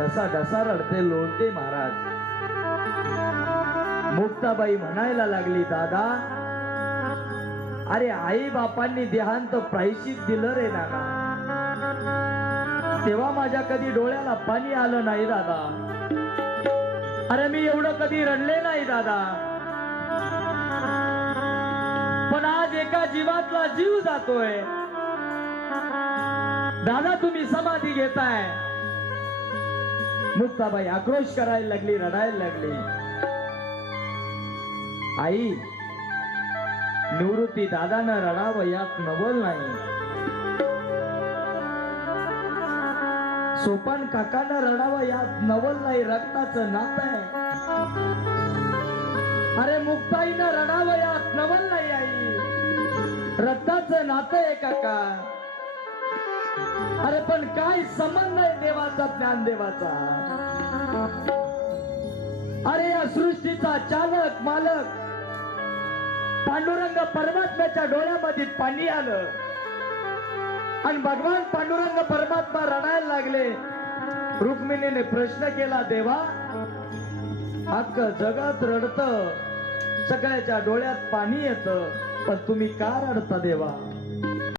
ढसा ढसा रडते लोळते महाराज. मुक्ताबाई म्हणायला लागली दादा अरे आई बापांनी देहांत प्रायश्चित दिलं रे नाना. तेव्हा माझ्या कधी डोळ्याला पाणी आलं नाही दादा. अरे मी एवढं कधी रडले नाही दादा. पण आज एका जीवातला जीव जातोय. दादा तुम्ही समाधी घेताय. मुक्ताबाई आक्रोश करायला लागली रडायला लागली. आई निवृत्ती दादानं रडावं यात नवल नाही. सोपान काकानं रडावं यात नवल नाही रक्ताचं नात आहे. अरे मुक्ताईनं रडावं यात नवल नाही आई. रक्ताचं नातं आहे काका. अरे पण काय संबंध देवाचा ज्ञानदेवाचा अरे या सृष्टीचा चालक मालक पांडुरंग परमात्म्याच्या डोळ्यामध्ये पाणी आलं. आणि भगवान पांडुरंग परमात्मा रडायला लागले. रुक्मिणीने प्रश्न केला देवा अख्ख जगात रडत. सगळ्याच्या डोळ्यात पाणी येतं. पण तुम्ही का रडता देवा?